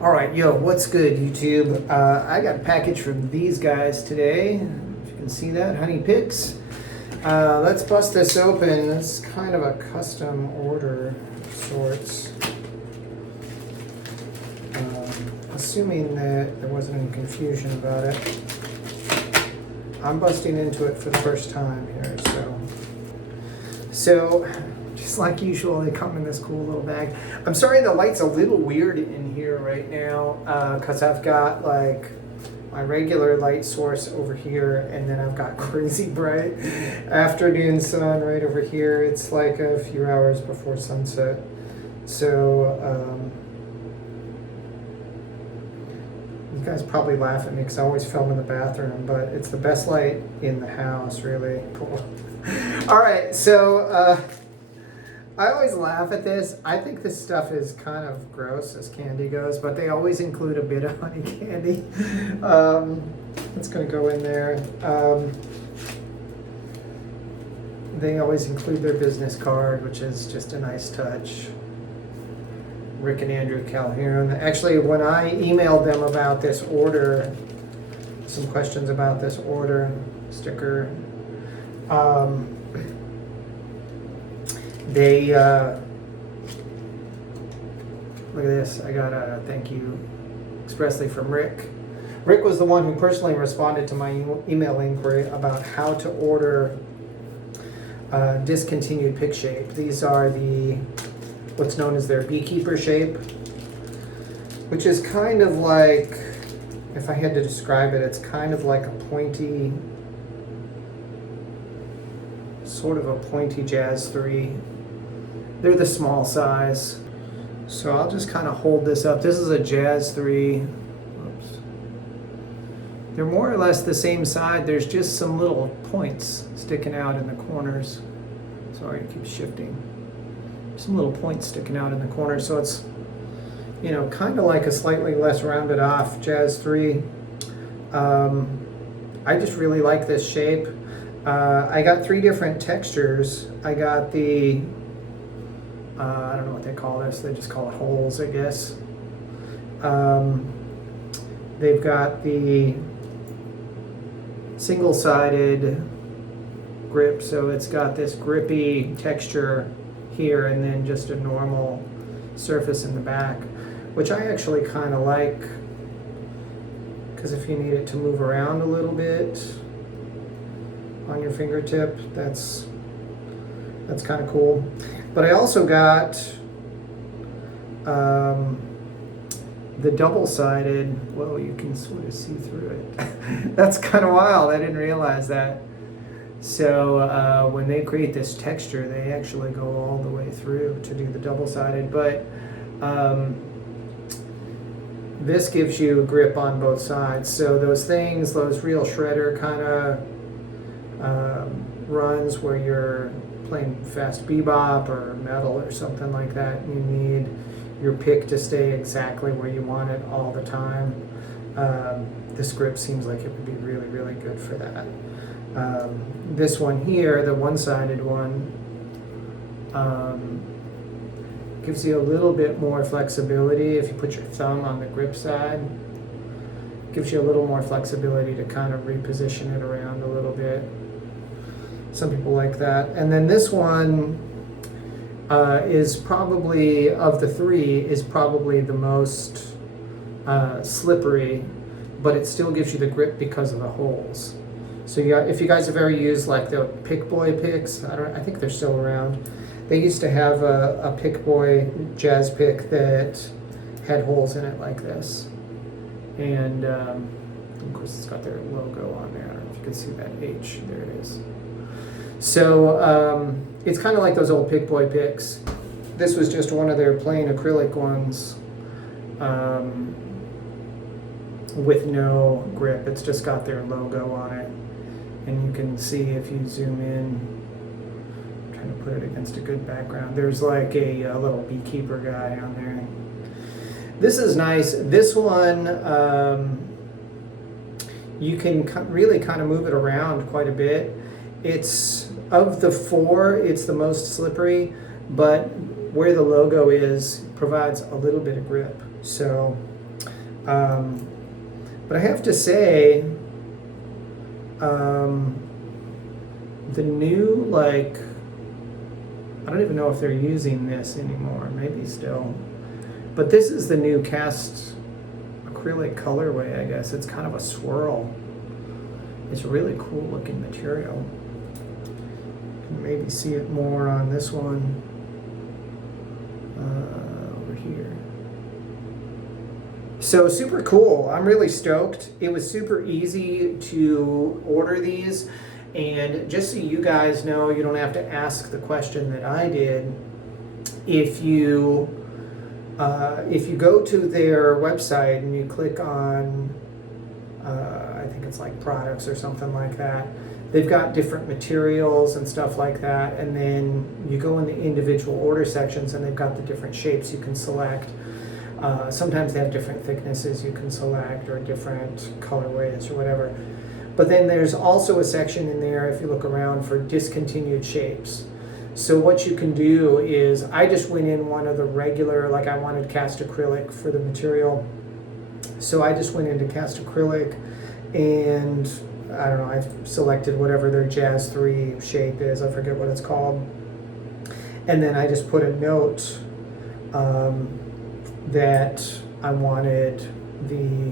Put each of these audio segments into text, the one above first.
All right, yo, what's good, YouTube? I got a package from these guys today. If you can see that, Honey Picks. Let's bust this open. It's kind of a custom order of sorts. Assuming that there wasn't any confusion about it. I'm busting into it for the first time here, so just like usual, they come in this cool little bag. I'm sorry the light's a little weird in here right now, because I've got like my regular light source over here, and then I've got crazy bright afternoon sun right over here. It's like a few hours before sunset. So, you guys probably laugh at me because I always film in the bathroom, but it's the best light in the house, really. All right, so I always laugh at this. I think this stuff is kind of gross as candy goes, but they always include a bit of honey candy. It's going to go in there. They always include their business card, which is just a nice touch. Rick and Andrew Calhoun. Actually, when I emailed them about this order, some questions about this order sticker, they look at this. I got a thank you expressly from Rick. Rick was the one who personally responded to my email inquiry about how to order discontinued pick shape. These are the what's known as their beekeeper shape, which is kind of like, if I had to describe it, it's kind of like a pointy, sort of a pointy Jazz 3. They're the small size. So I'll just kind of hold this up. This is a Jazz 3. Oops. They're more or less the same size. There's just some little points sticking out in the corners. Sorry, it keeps shifting. Some little points sticking out in the corner, so it's, you know, kind of like a slightly less rounded off Jazz 3. I just really like this shape. I got 3 different textures. I got the, I don't know what they call this, they just call it holes, I guess. They've got the single-sided grip, so it's got this grippy texture here, and then just a normal surface in the back, which I actually kind of like, because if you need it to move around a little bit on your fingertip, that's kind of cool. But I also got the double-sided. Well, you can sort of see through it. That's kind of wild. I didn't realize that. So when they create this texture, they actually go all the way through to do the double-sided. But this gives you a grip on both sides. So those things, those real shredder kind of runs where you're playing fast bebop or metal or something like that, you need your pick to stay exactly where you want it all the time. This grip seems like it would be really, really good for that. This one here, the one-sided one, gives you a little bit more flexibility. If you put your thumb on the grip side, gives you a little more flexibility to kind of reposition it around a little bit. Some people like that. And then this one is probably, of the 3, is probably the most slippery, but it still gives you the grip because of the holes. So if you guys have ever used like the Pick Boy picks, I think they're still around. They used to have a Pick Boy jazz pick that had holes in it like this. And of course it's got their logo on there. I don't know if you can see that H, there it is. So it's kind of like those old Pick Boy picks. This was just one of their plain acrylic ones with no grip. It's just got their logo on it. And you can see if you zoom in, I'm trying to put it against a good background, there's like a little beekeeper guy on there. This is nice. This one, you can really kind of move it around quite a bit. It's, of the 4, it's the most slippery, but where the logo is provides a little bit of grip. So But I have to say, the new, like, I don't even know if they're using this anymore, maybe still. But this is the new cast acrylic colorway, I guess. It's kind of a swirl. It's a really cool looking material. You can maybe see it more on this one over here. So super cool. I'm really stoked. It was super easy to order these. And just so you guys know, you don't have to ask the question that I did. If you go to their website and you click on, I think it's like products or something like that, they've got different materials and stuff like that. And then you go in the individual order sections and they've got the different shapes you can select. Sometimes they have different thicknesses you can select or different colorways or whatever. But then there's also a section in there, if you look around, for discontinued shapes. So what you can do is, I just went in one of the regular, like I wanted cast acrylic for the material. So I just went into cast acrylic and I don't know, I selected whatever their Jazz 3 shape is, I forget what it's called. And then I just put a note that I wanted the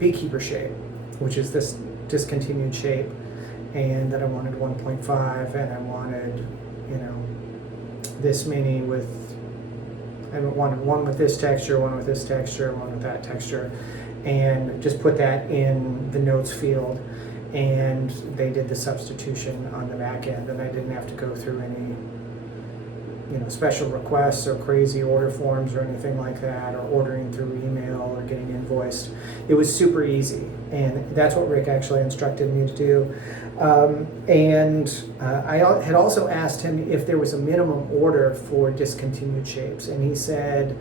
beekeeper shape, which is this discontinued shape, and that I wanted 1.5, and I wanted, you know, this many with, I wanted one with this texture, one with this texture, one with that texture, and just put that in the notes field, and they did the substitution on the back end, and I didn't have to go through any, you know, special requests or crazy order forms or anything like that, or ordering through email or getting invoiced. It was super easy, and that's what Rick actually instructed me to do. I had also asked him if there was a minimum order for discontinued shapes, and he said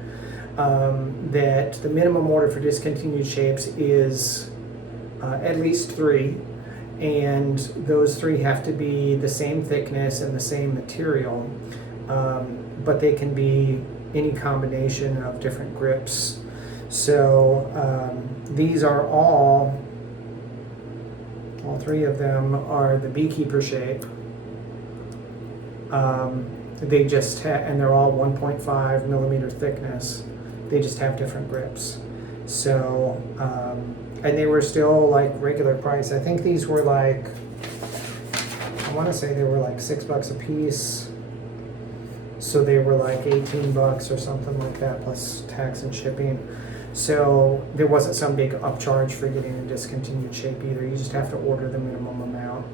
that the minimum order for discontinued shapes is at least 3, and those 3 have to be the same thickness and the same material. But they can be any combination of different grips. So these are all 3 of them are the beekeeper shape. They just and they're all 1.5 millimeter thickness. They just have different grips. So, and they were still like regular price. I think these were like, I want to say they were like $6 a piece. So they were like $18 or something like that, plus tax and shipping. So there wasn't some big upcharge for getting a discontinued shape either. You just have to order the minimum amount.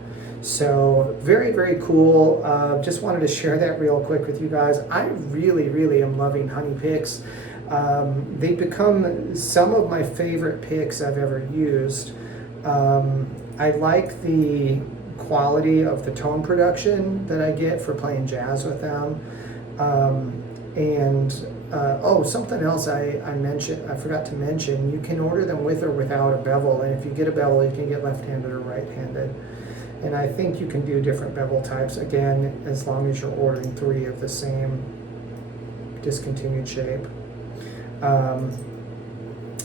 So very, very cool. Just wanted to share that real quick with you guys. I really, really am loving honey picks. They've become some of my favorite picks I've ever used. I like the quality of the tone production that I get for playing jazz with them. Something else I forgot to mention, you can order them with or without a bevel, and if you get a bevel, you can get left-handed or right-handed. And I think you can do different bevel types, again, as long as you're ordering 3 of the same discontinued shape.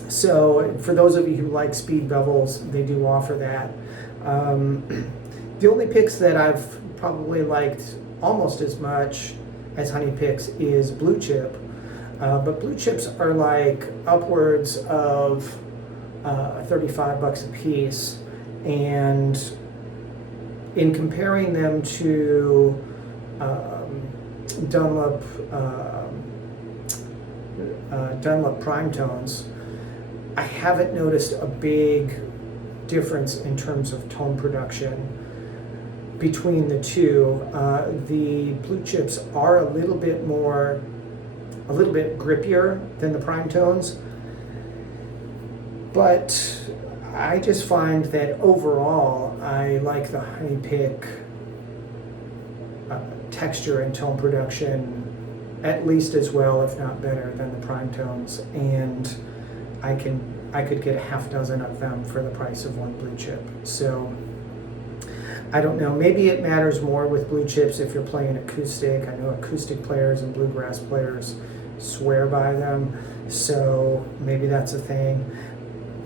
So for those of you who like speed bevels, they do offer that. The only picks that I've probably liked almost as much as honey picks is blue chip, but blue chips are like upwards of $35 a piece, and in comparing them to Dunlop prime tones, I haven't noticed a big difference in terms of tone production between the two. The blue chips are a little bit grippier than the prime tones, but I just find that overall I like the honey pick texture and tone production at least as well, if not better, than the prime tones, and I could get a half dozen of them for the price of one blue chip. So I don't know, maybe it matters more with blue chips if you're playing acoustic. I know acoustic players and bluegrass players swear by them, so maybe that's a thing.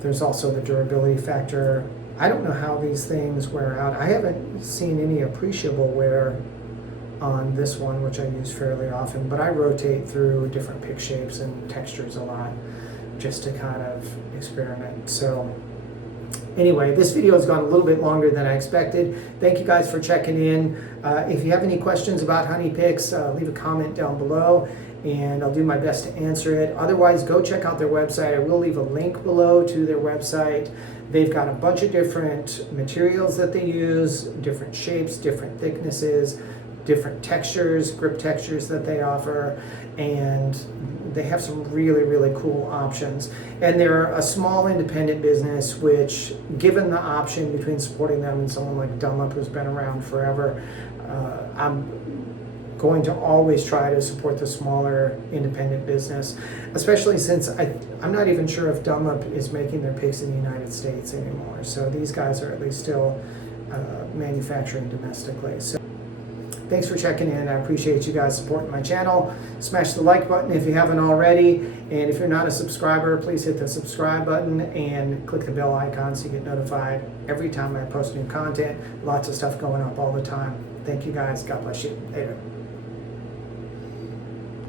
There's also the durability factor. I don't know how these things wear out. I haven't seen any appreciable wear on this one, which I use fairly often, but I rotate through different pick shapes and textures a lot just to kind of experiment. So anyway, this video has gone a little bit longer than I expected. Thank you guys for checking in. If you have any questions about honey picks, leave a comment down below and I'll do my best to answer it. Otherwise, go check out their website. I will leave a link below to their website. They've got a bunch of different materials that they use, different shapes, different thicknesses, different textures, grip textures that they offer, and they have some really, really cool options. And they're a small independent business, which, given the option between supporting them and someone like Dunlop who's been around forever, I'm going to always try to support the smaller independent business, especially since I'm not even sure if Dunlop is making their picks in the United States anymore. So these guys are at least still manufacturing domestically. So thanks for checking in. I appreciate you guys supporting my channel. Smash the like button if you haven't already. And if you're not a subscriber, please hit the subscribe button and click the bell icon so you get notified every time I post new content. Lots of stuff going up all the time. Thank you guys. God bless you. Later.